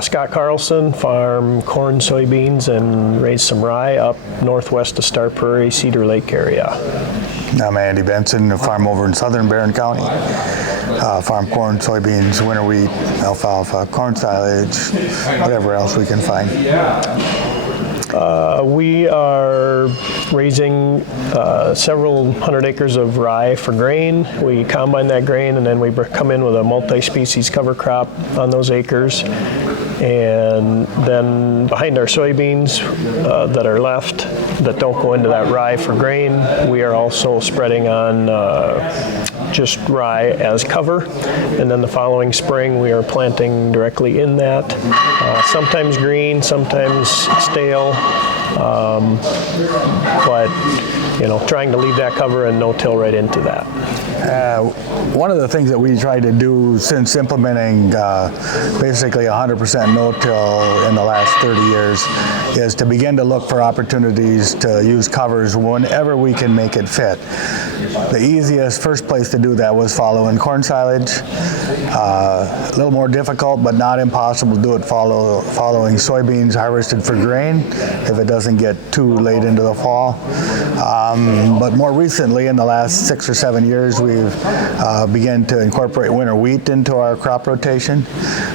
Scott Carlson, farm corn, soybeans, and raise some rye up northwest of Star Prairie, Cedar Lake area. I'm Andy Benson, a farm over in southern Barron County. Farm corn, soybeans, winter wheat, alfalfa, corn silage, whatever else we can find. We are raising several hundred acres of rye for grain. We combine that grain and then we come in with a multi-species cover crop on those acres. And then behind our soybeans that are left that don't go into that rye for grain, we are also spreading on just rye as cover. And then the following spring we are planting directly in that. Sometimes green, sometimes stale. But trying to leave that cover and no-till right into that. One of the things that we tried to do since implementing basically 100% no-till in the last 30 years is to begin to look for opportunities to use covers whenever we can make it fit. The easiest first place to do that was following corn silage. A little more difficult, but not impossible to do it following soybeans harvested for grain if it doesn't get too late into the fall. But more recently, in the last 6 or 7 years, we've begun to incorporate winter wheat into our crop rotation,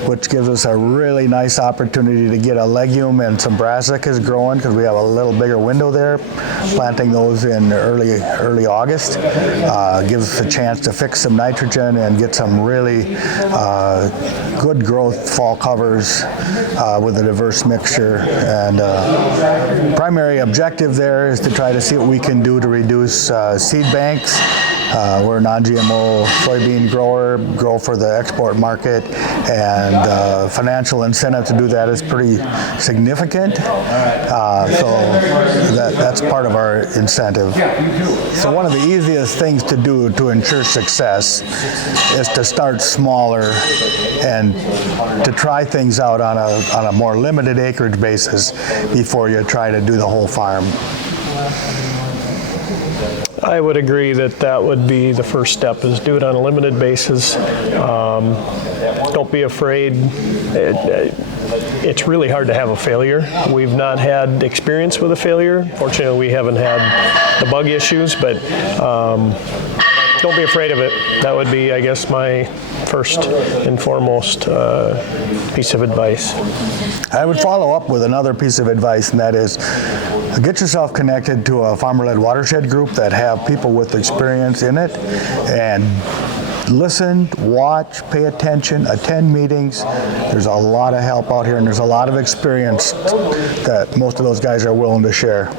which gives us a really nice opportunity to get a legume and some brassicas growing because we have a little bigger window there. Planting those in early August gives us a chance to fix some nitrogen and get some really good growth fall covers with a diverse mixture. And primary objective there is to try to see what we can do to reduce seed banks. We're a non-GMO soybean grow for the export market, and financial incentive to do that is pretty significant. So that's part of our incentive. So one of the easiest things to do to ensure success is to start smaller and to try things out on a more limited acreage basis before you try to do the whole farm. I would agree that would be the first step, is do it on a limited basis. Don't be afraid. It's really hard to have a failure. We've not had experience with a failure. Fortunately, we haven't had the bug issues, but don't be afraid of it. That would be, I guess, my first and foremost piece of advice. I would follow up with another piece of advice, and that is get yourself connected to a farmer-led watershed group that have people with experience in it, and listen, watch, pay attention, attend meetings. There's a lot of help out here, and there's a lot of experience that most of those guys are willing to share.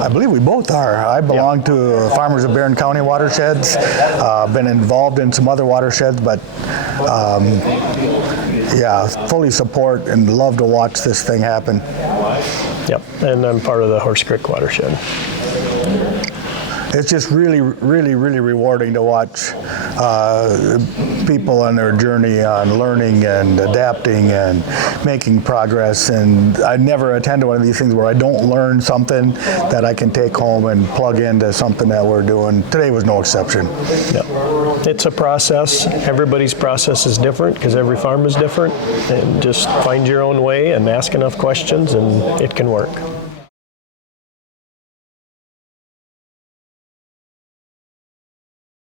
I believe we both are. I belong to Farmers of Barron County watersheds, been involved in some other watersheds, but fully support and love to watch this thing happen. Yep, and I'm part of the Horse Creek watershed. It's just really, really, really rewarding to watch people on their journey on learning and adapting and making progress. And I never attend one of these things where I don't learn something that I can take home and plug into something that we're doing. Today was no exception. Yep. It's a process. Everybody's process is different because every farm is different. And just find your own way and ask enough questions and it can work.